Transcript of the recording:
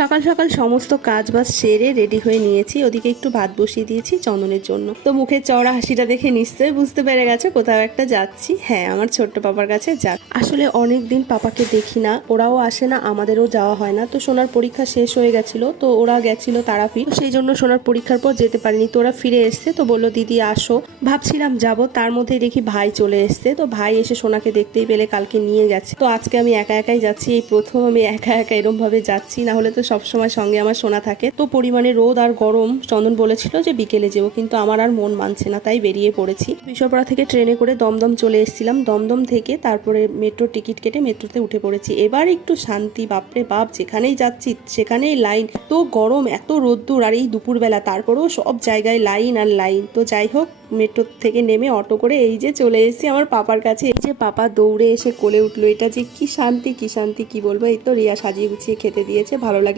সকাল সকাল সমস্ত কাজ বাজ সেরে রেডি হয়ে নিয়েছি। ওদিকে একটু ভাত বসিয়ে দিয়েছি চন্দনের জন্য। তো মুখের চওড়া হাসিটা দেখে নিশ্চয়ই বুঝতে পেরে গেছে কোথাও একটা যাচ্ছি। হ্যাঁ, আমার ছোট্ট পাপার কাছে যা। আসলে অনেক দিন পাপাকে দেখি না, ওরাও আসে না, আমাদেরও যাওয়া হয় না। তো সোনার পরীক্ষা শেষ হয়ে গেছিল, তো ওরা গেছিল তারাপীঠ, সেই জন্য সোনার পরীক্ষার পর যেতে পারিনি। তো ওরা ফিরে এসছে, তো বললো দিদি আসো। ভাবছিলাম যাব, তার মধ্যেই দেখি ভাই চলে এসছে। তো ভাই এসে সোনাকে দেখতেই পেলে কালকে নিয়ে গেছে। তো আজকে আমি একা একাই যাচ্ছি, এই প্রথম আমি একা একা এরম ভাবে যাচ্ছি, না হলে তো সবসময় সঙ্গে আমার সোনা থাকে। তো পরিমাণে রোদ আর গরম, চন্দন বলেছিল যে বিকেলে যাবো, কিন্তু আমার আর মন মানছে না, তাই বেরিয়ে পড়েছি। বিশ্বপাড়া থেকে ট্রেনে করে দমদম চলে এসেছিলাম। দমদম থেকে তারপরে মেট্রো টিকিট কেটে মেট্রোতে উঠে পড়েছি। এবার একটু শান্তি, বাপরে বাপ, যেখানেই যাচ্ছি সেখানেই লাইন, এত গরম, এত রোদ্দুর, আর এই দুপুরবেলা, তারপরেও সব জায়গায় লাইন আর লাইন। তো যাই হোক, মেট্রো থেকে নেমে অটো করে এই যে চলে এসেছি আমার পাপার কাছে। এই যে পাপা দৌড়ে এসে কোলে উঠলো, এটা যে কি শান্তি কি শান্তি, কি বলবো। এই তো রিয়া সাজিয়ে গুছিয়ে খেতে দিয়েছে, ভালো লাগে।